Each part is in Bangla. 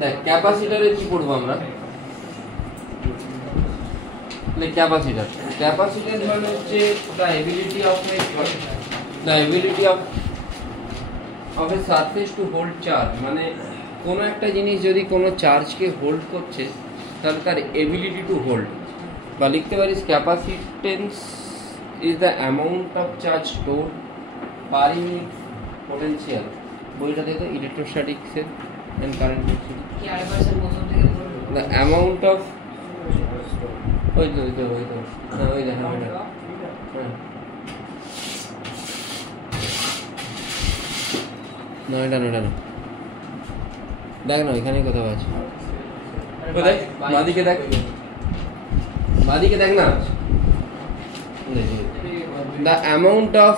দেখ ক্যাপাসিটরে কি পড়বো আমরা, ক্যাপাসিটর মানে হচ্ছে the ability of A surface to hold charge, মানে কোনো একটা জিনিস যদি কোনো চার্জকে হোল্ড করছে তাহলে তার এবিলিটি টু হোল্ড, বা লিখতে পারিস capacitance is the amount of charge stored per unit potential. বইটা দেখো ইলেকট্রোস্ট্যাটিক্সের and current, the amount of ওই তো হ্যাঁ ওই দেখেন নয়টা না দেখ না ওইখানেই কোথাও আছে, বাদিকে দেখ না, the amount of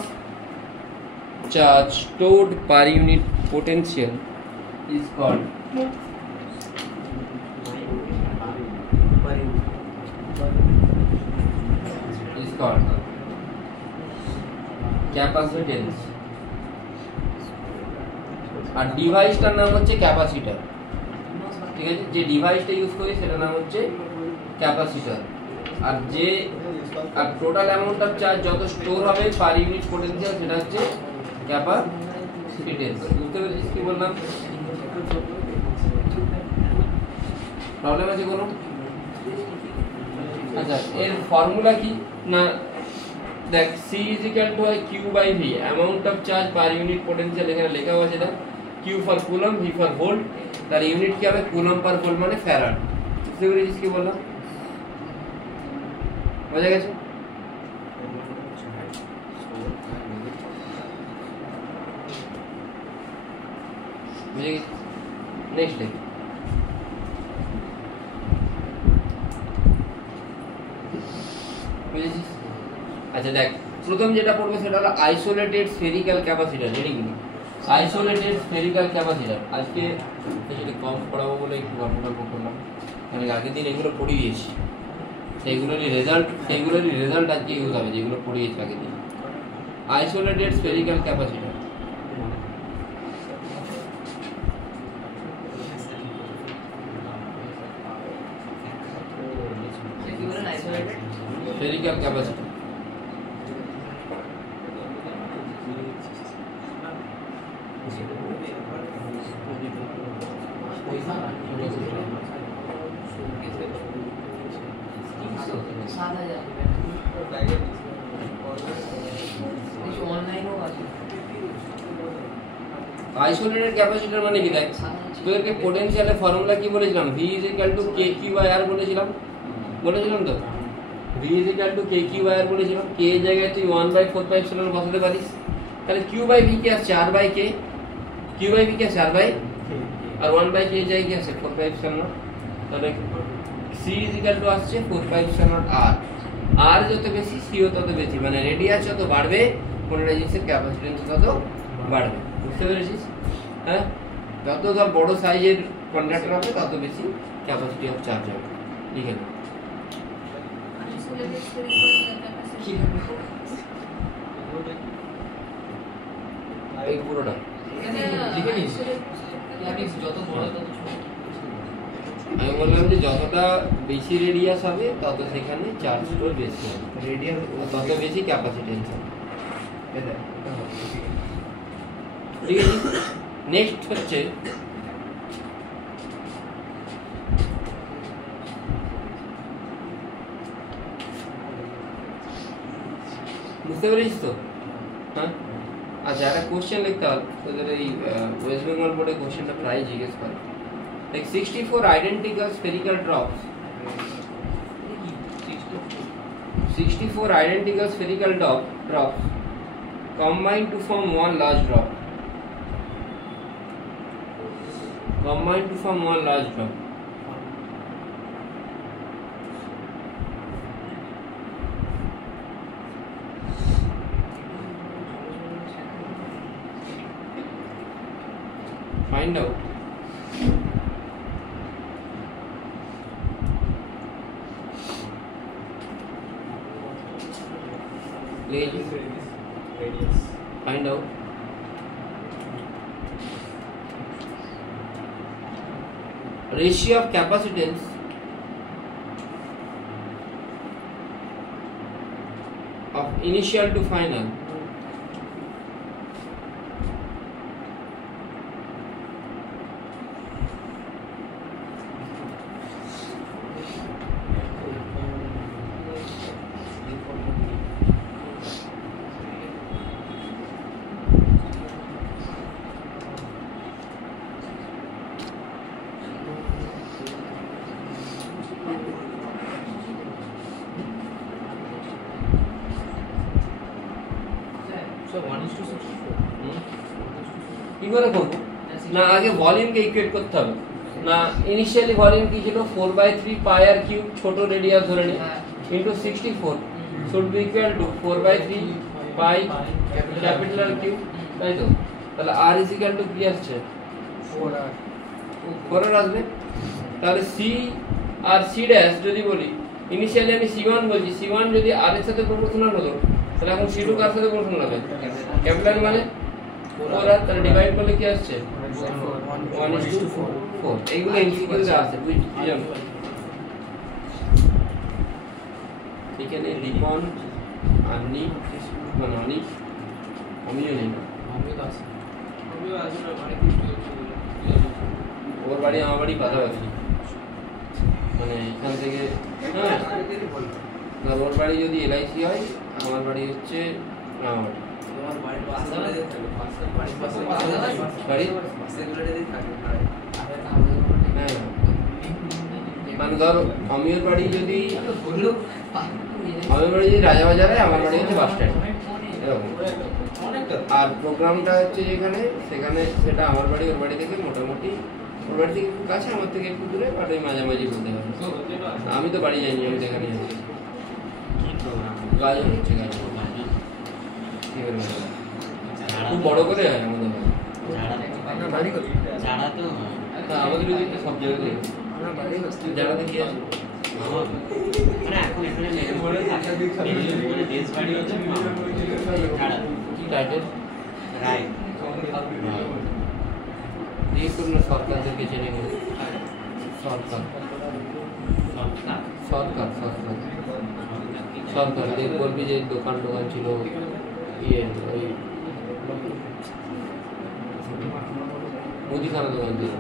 charge stored per unit potential is called capacitance, আর ডিভাইসটার নাম হচ্ছে ক্যাপাসিটর। ঠিক আছে, যে ডিভাইসটা ইউজ করি সেটার নাম হচ্ছে ক্যাপাসিটর, আর টোটাল অ্যামাউন্ট অফ চার্জ যত স্টোর হবে পার ইউনিট পোটেনশিয়াল সেটা হচ্ছে ক্যাপাসিটেন্স। বুঝতে পেরেছিস কি বললাম? প্রবলেম আছে কোনো? আচ্ছা, এর ফর্মুলা কি না, দেখ C is equal to Q by V, amount of charge per unit potential এখানে লেখা আছে, দেখ Q for coulomb, V for volt, তার ইউনিট কি হবে কুলম্ব পার ভোল্ট মানে ফ্যারাড। বুঝতে পেরেছিস কি বললাম? বোঝা গেছে? বুঝে গেছি। নেক্সট দেখি, বুঝেছিস? আচ্ছা দেখ, প্রথম যেটা পড়বে সেটা হলো আইসোলেটেড স্ফেরিক্যাল ক্যাপাসিটর। এগুলো আইসোলেটেড স্ফেরিক্যাল ক্যাপাসিটর আজকে সেটা কম পড়াবো বলে একটু গল্প করলাম, মানে আগের দিন এগুলো পড়িয়েছি, সেইগুলোরই রেজাল্ট আজকে ইউজ হবে, যেগুলো পড়িয়েছি আগের দিন। Isolated spherical capacitor, spherical capacitor isolated capacitor মানে কি? দেখ তোদেরকে পোটেনশিয়ালের ফর্মুলা কি বলেছিলাম, V is equal to KQ/R বলেছিলাম তো, V is equal to KQ/R বলেছিলাম। K এর জায়গায় তুই 1/4πε বসাতে পারিস, তাহলে Q/V কে আসছে R/K, Q/V কে আসছে R/, আর 1/K এর জায়গায় কি আসছে 4πε, তাহলে C is equal to আসছে 4πε/R। R যত বেশি C ও তত বেশি, মানে রেডিয়াস যত বাড়বে পোলারাইজেশন ক্যাপাসিটেন্স তত বাড়বে। বুঝতে পেরেছিস? হ্যাঁ, যত ধর বড় সাইজের কন্ডাক্টর হবে তত বেশি ক্যাপাসিটি অফ চার্জ হবে। ঠিক আছে, এই পুরোটা লিখে নিস। আমি বললাম যে যতটা বেশি রেডিয়াস হবে তত সেখানে চার্জ স্টোর বেশি হবে, রেডিয়াস তত বেশি ক্যাপাসিটেন্স হবে। ঠিক আছে, নেক্সট হচ্ছে বুঝতে পেরেছিস তো? হ্যাঁ, আচ্ছা একটা কোশ্চেন লিখতে হবে তোদের, এই ওয়েস্ট বেঙ্গল বোর্ডে কোশ্চেনটা প্রায় জিজ্ঞেস করে। Like 64 identical spherical drops. 64 identical spherical drops combine to form one large drop. Find out. Radius. Find out. ratio of capacitance of initial to final কি করে করব না আগে ভলিউমকে ইকুয়েট করতে হবে না ইনিশিয়ালি ভলিউম কি ছিল 4/3 পাই আর কিউব ছোট রেডিয়াস ধরে নে into 64 should be equal to 4/3 pi capital R cube তাই তো তাহলে r ইজ ইকুয়াল টু কি আসছে 4r আসবে তাহলে c আর c ড্যাশ যদি বলি ইনিশিয়ালি আমি c1 বলছি c1 যদি r এর সাথে প্রপোর্শনাল হলো তাহলে এখন c2 কার সাথে প্রপোর্শনাল হবে ক্যাপিটাল মানে 4r তাহলে ডিভাইড করলে কি আসছে 1:4 এইগুলো এমসিকিউতে আছে বুঝছেন এখানে রিপন আনি মানানি আমিও নেই আমিও আছে না মানে কি ওর বাড়ি আমার বাড়ি পাশাপাশি মানে এখান থেকে হ্যাঁ না ওর বাড়ি যদি এলআইসি হয় আমার বাড়ি হচ্ছে আমার বাড়ি মানে ধর আমির বাড়ি যদি রাজাবাজারে আমার বাড়ি হচ্ছে বাস স্ট্যান্ড এরকম আর প্রোগ্রামটা হচ্ছে যেখানে সেখানে সেটা আমার বাড়ি ওর বাড়ি থেকে মোটামুটি ওর বাড়ি থেকে একটু কাছে আমার থেকে একটু দূরে বাট ওই মাঝামাঝি বলতে পারি আমি তো বাড়ি যাইনি আমি সেখানে যাচ্ছি গাজন হচ্ছে গাজন খুব বড় করে হয় আমাদের আমাদের সব জায়গাতে জায়গাতে কি আছে সরকারদেরকে চেনে সরকার সরকার সরকার সরকার দেখ বলবি যে দোকান টোকান ছিল ইয়ে ওই মুদিখানা দোকান ছিল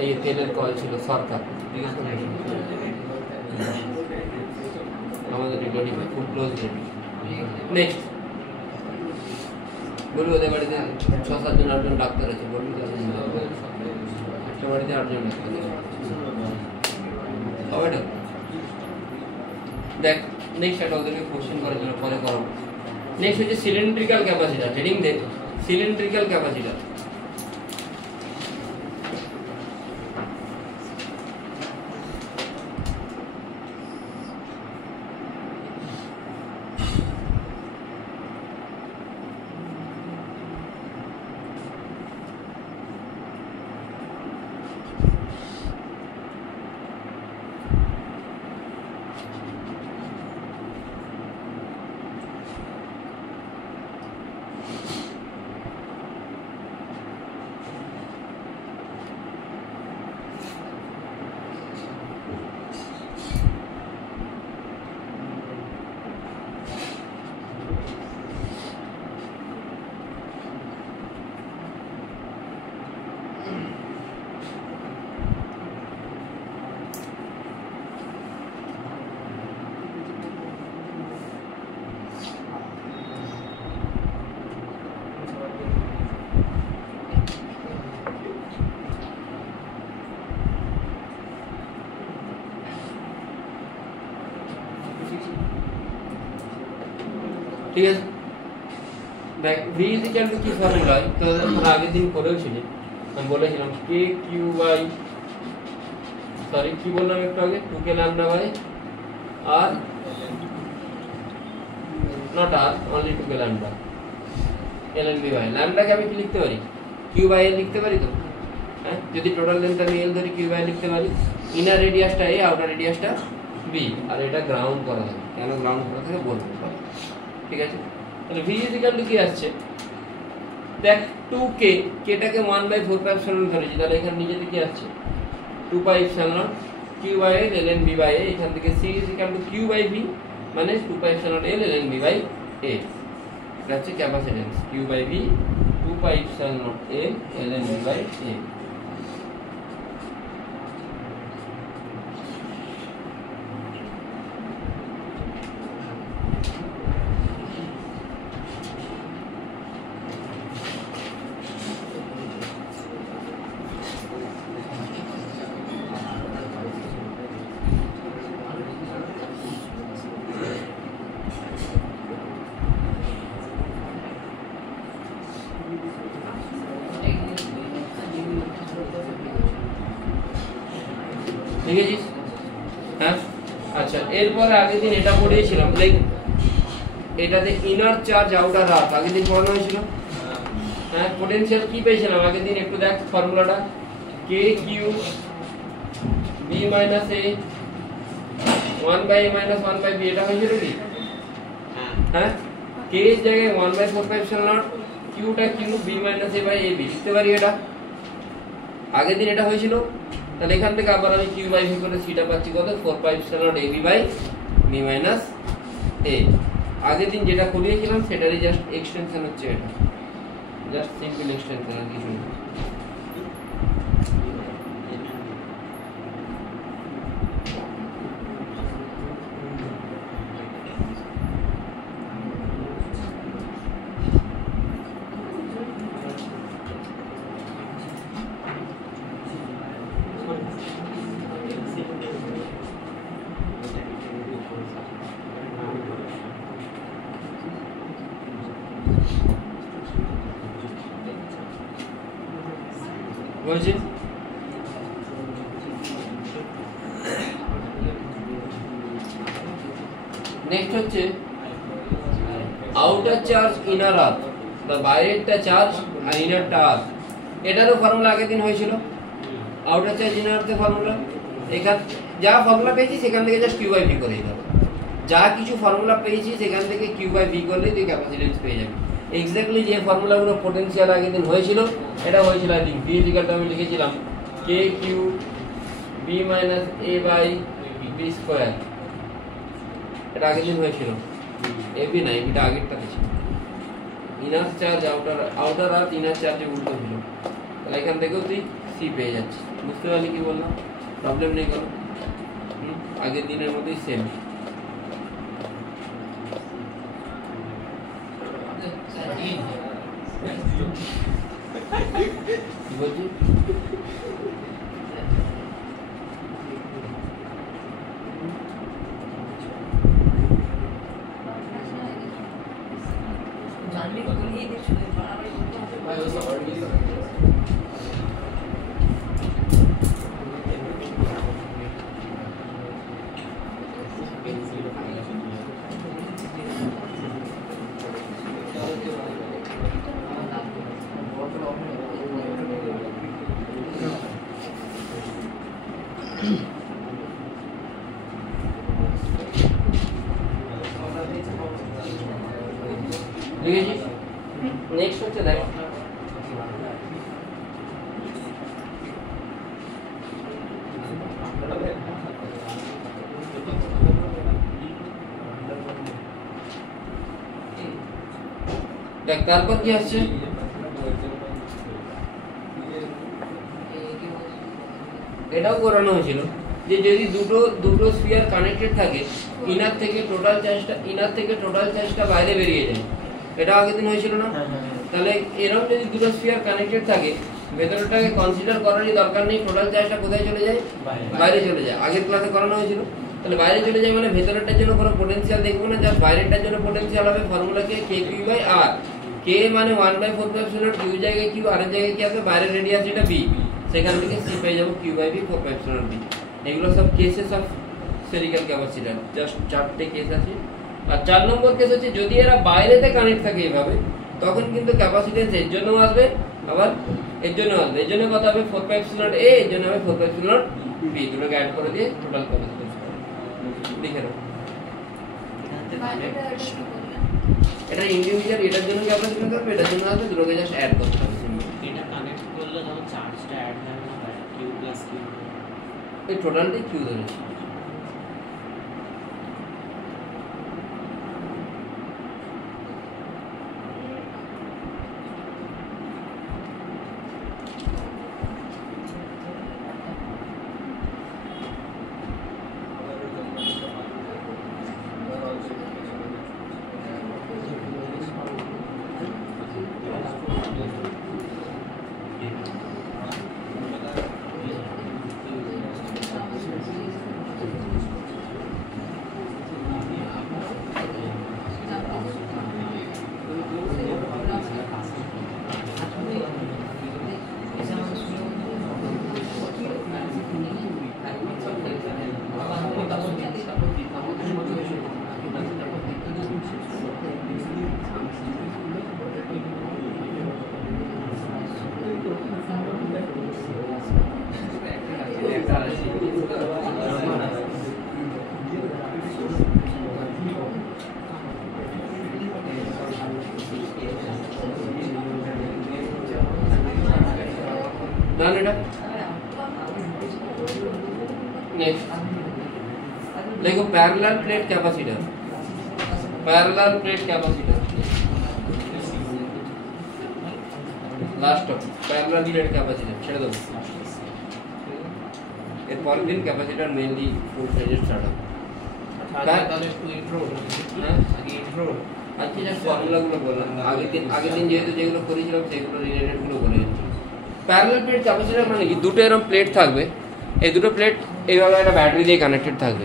এই তেলের কল ছিল সরকার আমাদের রিলেটিভ খুব ক্লোজ রিলেটিভ নেক্সট বলবি ওদের বাড়িতে 6-7 জন 8 জন ডাক্তার আছে বলবি একটা বাড়িতে 8 জন ডাক্তার হবে না দেখ নেক্সট একটা ওদেরকে কোশ্চেন করার জন্য পরে করাবো নেক্সট হচ্ছে সিলিন্ড্রিক্যাল ক্যাপাসিটর হেডিং দেখ সিলিন্ড্রিক্যাল ক্যাপাসিটর ঠিক আছে দেখ v ইকুয়াল টু কি ফর্মুলা হয় তো আমরা আগের দিন পড়েও ছিল আমি বলেছিলাম k q বাই সরি কি বললাম একটু আগে 2k lambda by r not r only 2k lambda ln b by lambda কে আমি কি লিখতে পারি q বাই l লিখতে পারি তো হ্যাঁ যদি টোটাল লেন্থ আমি l ধরি q বাই লিখতে পারি ইনার রেডিয়াসটা a আউটার রেডিয়াসটা b আর এটা গ্রাউন্ড করা থাকে কেন গ্রাউন্ড করা থাকে বলতে পারি ঠিক আছে তাহলে v ইকুয়াল টু কি আসছে দেখ 2k k টাকে 1/4 ধরেছি তাহলে এখানে নিচেতে কি আসছে 2 pi epsilon not q by l ln b by a, এখান থেকে c is equal to q by v মানে 2 pi epsilon not l ln b by a, এটা হচ্ছে capacitance q by v 2 pi epsilon not l ln b by a। ঠিক আছে হ্যাঁ আচ্ছা, এরপর আগের দিন এটা পড়িয়েছিলাম, লাইক এটাতে ইনার চার্জ আউটার হাফ আগের দিন পড়ানো হয়েছিল। হ্যাঁ পোটেনশিয়াল কি পেয়েছিলাম আগের দিন, একটু দেখ ফর্মুলাটা, K q B minus A 1 by a minus 1 by b, এটা হয়েছিল কি? হ্যাঁ কে এর জায়গায় 1 বাই 4 পাই ইপসিলন নট, কিউটা q B minus a by ab লিখতে পারি, এটা আগের দিন এটা হয়েছিল। তাহলে এখান থেকে আবার আমি q বাই v করে সিটা পাচ্ছি কত, 4 pi epsilon not ab by b minus a। আগের দিন যেটা করিয়েছিলাম সেটারই জাস্ট এক্সটেনশন হচ্ছে এটা, জাস্ট সিম্পল এক্সটেনশন আর কিছু না। বুঝছি নেক্সট হচ্ছে আউটার চার্জ ইনার আর্থ, বা বাইরেরটা চার্জ আর ইনারটা আর্থ, এটারও ফর্মুলা আগের দিন হয়েছিল। আউটার চার্জ ইনার আর্থের ফর্মুলা, এখান যা ফর্মুলা পেয়েছি সেখান থেকে জাস্ট কিউ বাই ভি করে দিতে হবে, যা কিছু ফর্মুলা পেয়েছি সেখান থেকে কিউ বাই ভি করলে তুই ক্যাপাসিট্যান্স পেয়ে যাবি। এক্স্যাক্টলি যে ফর্মুলাগুলো পোটেনশিয়াল আগের দিন হয়েছিল, এটা হয়েছিল I think, V equal to আমি লিখেছিলাম K q B minus A by B square, এটা আগের দিন হয়েছিল। এবি না, এবিটা আগেরটাতে ছিল। Inner charge outer earth inner চার্জে উল্টো ছিল, তাহলে এখান থেকেও তুই সি পেয়ে যাচ্ছিস। বুঝতে পারলি কি বললাম? প্রবলেম নেই কোনো, আগের দিনের মতোই সেম। বলছি নেক্সট হচ্ছে দেখ দেখ তারপর কি আসছে, এটাও করানো হয়েছিল যে যদি দুটো স্ফিয়ার কানেক্টেড থাকে, ইনার থেকে টোটাল চার্জটা বাইরে বেরিয়ে যায়, এটা আগের দিন হয়েছিল না? তাহলে এরকম যদি দুটো স্ফিয়ার কানেক্টেড থাকে, ভেতরটাকে কনসিডার করারই দরকার নেই, টোটাল চার্জটা কোথায় চলে যায়? বাইরে চলে যায়। আগের ক্লাসে করানো হয়েছিল। তাহলে বাইরে চলে যায় মানে ভেতরটার জন্য কোনো পোটেনশিয়াল দেখবো না, জাস্ট বাইরেটার জন্য পোটেনশিয়াল হবে ফর্মুলাকে কে কিউ বাই আর। কে মানে 1/4 কিউ জায়গায় কিউ, আর এর জায়গায় কি হবে? বাইরের রেডিয়াস যেটা বি, সেখান থেকে সি পেয়ে যাবো কিউ বাই বি 4/4 বি। এগুলো সব cases of spherical capacitor, just 4টে কেস আছে। আর 4 নম্বর কেস হচ্ছে যদি এরা বাইরেতে কানেক্ট থাকে এভাবে, তখন কিন্তু ক্যাপাসিটেন্স এর জন্য আসবে, আবার এর জন্য আসবে। এর জন্য কত হবে? 4/4 এ, এর জন্য হবে 4/4 বি। দুটোকে অ্যাড করে দিয়ে টোটাল ক্যাপাসিটেন্স লিখে রাখো। এটা ইন্ডিভিজুয়াল, এটার জন্য ক্যাপাসিটেন্স হবে, এটার জন্য আসবে, দুটোকে জাস্ট অ্যাড করতে হবে। এটা কানেক্ট করলে যখন চার্জটা অ্যাড হয় না, কিউ প্লাস কিউ এই টোটালটাই কিউ ধরেছি। Done it up. Next. देखो parallel plate capacitor, parallel plate capacitor last of parallel plate capacitor ছেড়ে দাও। এর পরের দিন ক্যাপাসিটর মেইনলি ফুল ফেজে স্টার্ট হবে। তাহলে একটু ইন্ট্রো, হ্যাঁ আগে ইন্ট্রো আজকে জাস্ট ফর্মুলাগুলো বললাম। আগের দিন যেহেতু যেগুলো করেছিলাম সেগুলো রিলেটেড গুলো বলে দিচ্ছি। প্যারালাল প্লেট ক্যাপাসিটর মানে কি, দুটো এরকম প্লেট থাকবে, এই দুটো প্লেট এইভাবে একটা ব্যাটারি দিয়ে কানেক্টেড থাকবে।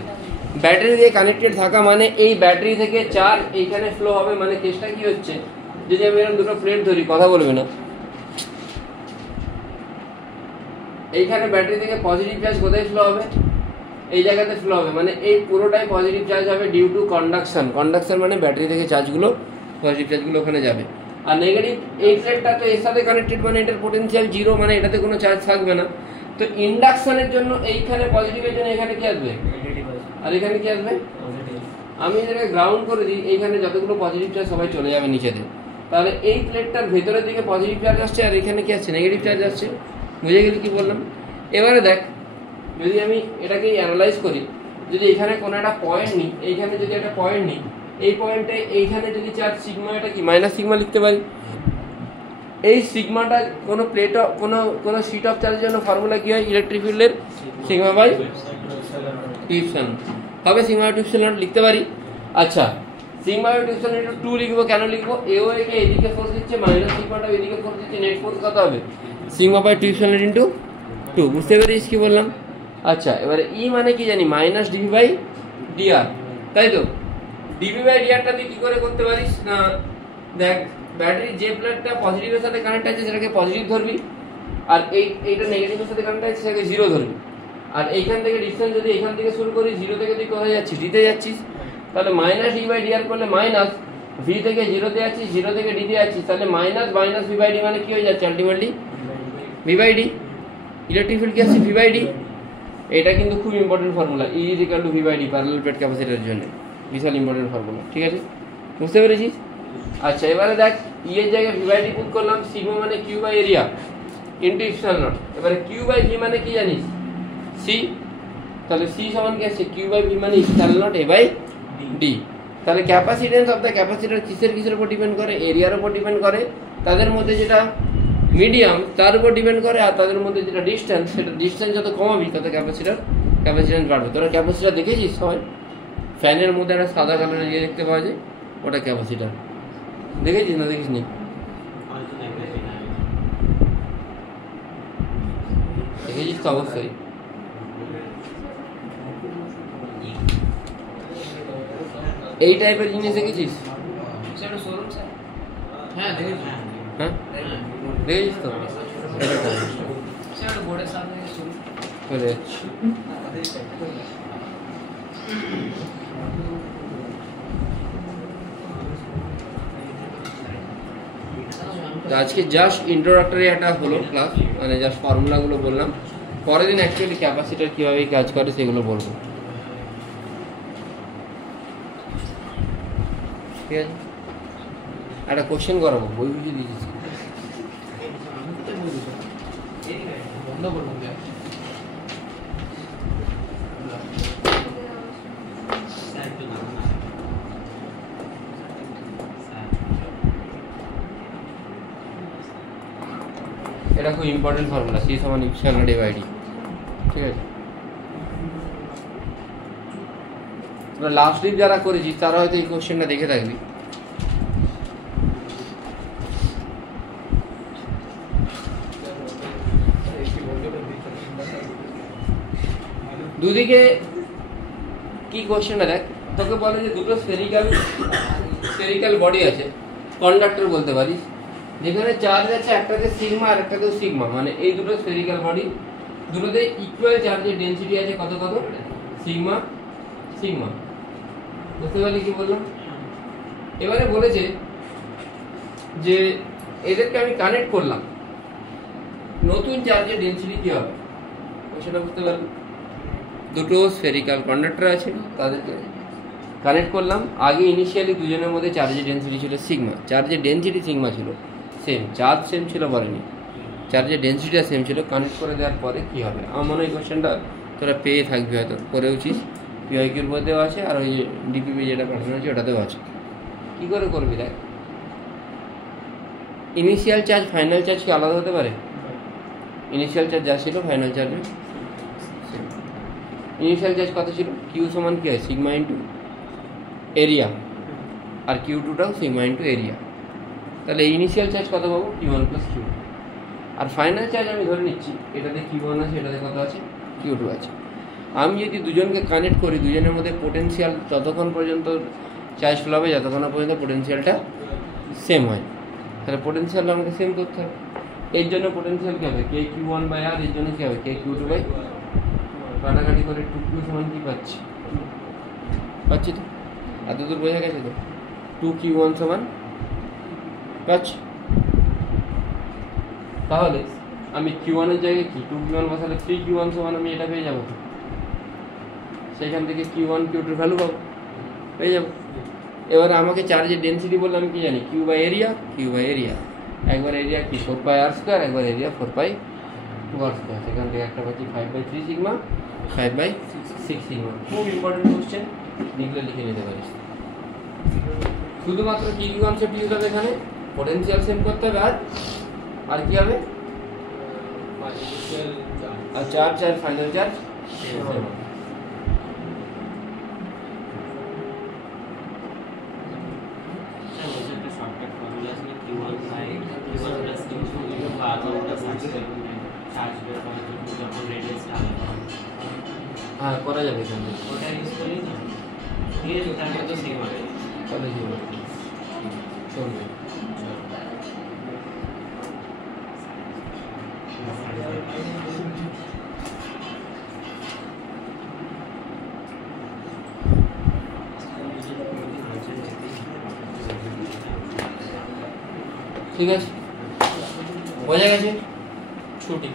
ব্যাটারি দিয়ে কানেক্টেড থাকা মানে এই ব্যাটারি থেকে চার্জ এইখানে ফ্লো হবে। মানে কেসটা কি হচ্ছে, যদি আমি এরকম দুটো প্লেট ধরি, কথা বলবে না, এইখানে ব্যাটারি থেকে পজিটিভ চার্জ কোথায় ফ্লো হবে, এই জায়গাতে ফ্লো হবে। মানে এই পুরোটাই পজিটিভ চার্জ হবে ডিউ টু কন্ডাকশন। কন্ডাকশন মানে ব্যাটারি থেকে চার্জগুলো, পজিটিভ চার্জগুলো ওখানে যাবে। আর নেগেটিভ এই প্লেটটা তো এর সাথে কানেক্টেড, মানে এটার পোটেনশিয়াল জিরো, মানে এটাতে কোনো চার্জ থাকবে না। তো ইন্ডাকশনের জন্য এইখানে পজিটিভের জন্য এখানে কি আসবে, আর এখানে কি আসবে। আমি এটাকে গ্রাউন্ড করে দিই, এইখানে যতগুলো পজিটিভ চার্জ সবাই চলে যাবে নিচেতে। তাহলে এই প্লেটটার ভেতরের দিকে পজিটিভ চার্জ আসছে, আর এখানে কি আসছে, নেগেটিভ চার্জ আসছে। বুঝে গেলি কি বললাম? এবারে দেখ, যদি আমি এটাকে অ্যানালাইজ করি, যদি এখানে কোনো একটা পয়েন্ট নিই, এইখানে যদি একটা পয়েন্ট নিই, এই পয়েন্টে এইখানে যদি চার্জ সিগমা, এটা কি মাইনাস সিগমা লিখতে পারি। এই সিগমাটা কোনো প্লেট, কোনো শিট অফ চার্জের জন্য ফর্মুলা কি হয়, ইলেকট্রিক ফিল্ডের সিগমা বাই টিউশন হবে, সিগমা বাই টিউশন লিখতে পারি। আচ্ছা, সিগমা বাই টিউশন 2 লিখবো, কেন লিখবো, এও একে এদিকে ফোর্স দিচ্ছে, মাইনাস সিগমাটা এদিকে ফোর্স দিচ্ছে, নেট ফোর্স কত হবে, সিগমা বাই টিউশন ইন্টু 2। বুঝতে পেরেছিস কি বললাম? আচ্ছা, এবারে ই মানে কি জানি, মাইনাস ডিভি বাই ডিআর, তাই তো। ডিভি বাই ডিআরটা তুই কি করে করতে পারিস না, দেখ ব্যাটারি যে প্লেটটা পজিটিভের সাথে কানেক্ট আছে সেটাকে পজিটিভ ধরবি, আর এইটা নেগেটিভের সাথে কানেক্ট আছে সেটাকে জিরো ধরবি। আর এইখান থেকে ডিসটেন্স যদি এখান থেকে শুরু করি, জিরো থেকে তুই কোথায় যাচ্ছিস, ডিতে যাচ্ছিস, তাহলে মাইনাস ডি বাই ডিআর করলে মাইনাস, ভি থেকে জিরোতে যাচ্ছিস, জিরো থেকে ডিতে যাচ্ছিস, তাহলে minus minus V by D মানে কি হয়ে যাচ্ছে ultimately V by D. Electric field কি আসছে, ভি বাই ডি। এটা কিন্তু খুব important formula, E is equal to V by D parallel plate ক্যাপাসিটরের জন্য, বিশাল ইম্পর্টেন্ট ফর্মুলা। ঠিক আছে, বুঝতে পেরেছিস? আচ্ছা, এবারে দেখ, ই এর জায়গায় ভি বাই ডি পুট করলাম, সিগমা মানে Q by area into epsilon naught. এবারে কিউ বাই ভি মানে কি জানিস, সি, তাহলে সি সমান কি আসছে, কিউ বাই ভি মানে epsilon naught A by D. তাহলে ক্যাপাসিটেন্স অফ দ্য ক্যাপাসিটর কিসের উপর ডিপেন্ড করে, এরিয়ার উপর ডিপেন্ড করে, তাদের মধ্যে যেটা মিডিয়াম তার উপর ডিপেন্ড করে, আর তাদের মধ্যে যেটা ডিস্টেন্স, সেটা ডিস্টেন্স যত কমাবি তত ক্যাপাসিটেন্স বাড়বে। তোরা ক্যাপাসিটর দেখেছিস সবাই, ফ্যানের মধ্যে একটা সাদা কালারের ইয়ে দেখতে পাওয়া যায়, ওটা ক্যাপাসিটর, দেখেছিস না দেখিস নি? দেখেছিস তো অবশ্যই। এই টাইপের জিনিস দেখেছিস? হ্যাঁ দেখেছিস তো, চলে যাচ্ছি। আজকে জাস্ট ইন্ট্রোডাক্টরি একটা হলো ক্লাস, মানে জাস্ট ফর্মুলাগুলো বললাম। পরের দিন অ্যাকচুয়ালি ক্যাপাসিটর কীভাবে কাজ করে সেগুলো বলবো। ঠিক আছে, একটা কোশ্চেন করাবো, বই বুঝিয়ে দিয়েছি। বন্ধ করবো। খুব ইম্পর্টেন্ট ফর্মুলা, সি সমান epsilon naught A by D. ঠিক আছে, লাস্ট উইক যারা করেছি তারা হয়তো এই কোশ্চেনটা দেখে থাকবি। দুদিকে কি কোশ্চেনটা দেখ, তোকে বলে যে দুটো স্ফেরিক্যাল বডি আছে, কন্ডাক্টর বলতে পারিস, যেখানে চার্জ আছে একটাতে সিগমা আর একটাতে সিগমা, মানে এই দুটো স্ফেরিক্যাল বডি, দুটোতে ইকুয়াল চার্জের ডেনসিটি আছে কত কত, সিগমা সিগমা। বুঝতে পারলি কি বললাম? এবারে বলেছে যে এদেরকে আমি কানেক্ট করলাম, নতুন চার্জের ডেনসিটি কি হবে সেটা বুঝতে পারবি। দুটো স্ফেরিক্যাল কন্ডাক্টর আছে, তাদেরকে কানেক্ট করলাম। আগে ইনিশিয়ালি দুজনের মধ্যে চার্জের ডেনসিটি ছিল সিগমা, চার্জের ডেনসিটি সিগমা ছিল, সেম চার্জ সেম ছিল বলেনি, চার্জের ডেনসিটিটা সেম ছিল। কানেক্ট করে দেওয়ার পরে কী হবে, আমার মনে হয় এই কোশ্চেনটা তোরা পেয়ে থাকবি, হয়তো করেওছিস, পিআইকিউর মধ্যেও আছে, আর ওই ডিপিপি যেটা পাঠানো আছে ওটাতেও আছে। কী করে করবি দেখ, ইনিশিয়াল চার্জ ফাইনাল চার্জ কি আলাদা হতে পারে? ইনিশিয়াল চার্জ যা ছিল ফাইনাল চার্জে, ইনিশিয়াল চার্জ কত ছিল, কিউ সমান কি হয় সিগমা ইন্টু এরিয়া, আর কিউ টুটাও সিগমা ইন্টু এরিয়া। তাহলে ইনিশিয়াল চার্জ কত পাবো, কিউ ওয়ান প্লাস কিউ। আর ফাইনাল চার্জ আমি ধরে নিচ্ছি এটাতে কিউ ওয়ান আছে, এটাতে কত আছে, কিউ টু আছে। আমি যদি দুজনকে কানেক্ট করি, দুজনের মধ্যে পোটেনশিয়াল ততক্ষণ পর্যন্ত চার্জ ফ্লো হবে যতক্ষণ না পর্যন্ত পোটেনশিয়ালটা সেম হয়। তাহলে পোটেনশিয়ালটা আমাকে সেম করতে হবে। এর জন্য পোটেনশিয়াল কী হবে, কে কিউ ওয়ান বাই আর, এর জন্য কী হবে, কে কিউ টু বাই, কাটাকাটি করে টু কিউ সমান কী পাচ্ছি, পাচ্ছি তো, এত দূর বোঝা গেছে তো, টু কিউ ওয়ান সমান পাচ্ছি। তাহলে আমি কিউ ওয়ানের জায়গায় কি টু কিউ ওয়ান বসালে থ্রি কিউ ওয়ান সমান আমি এটা পেয়ে যাবো, সেখান থেকে কিউ ওয়ান কিউ টুর ভ্যালু পাবো, পেয়ে যাবো। এবার আমাকে চার্জের ডেনসিটি বললে আমি কি জানি, Q by area, Q by area, একবার এরিয়া কি 4πr², একবার এরিয়া 4π² সেখান থেকে একটা পাচ্ছি 5/3 সিগমা, 5/6 সিগমা। খুব ইম্পর্টেন্ট কোশ্চেন, লিখলে লিখে নিতে পারিস। শুধুমাত্র কি কনসেপ্ট ইউজ হবে এখানে, পোটেনশিয়াল সেম করতে হবে, আর কি হবে, আর চার্জ আর ফাইনাল চার্জ। হ্যাঁ করা যাবে এখানে, চলবে। ঠিক আছে, বোঝা গেছে, ছুটি।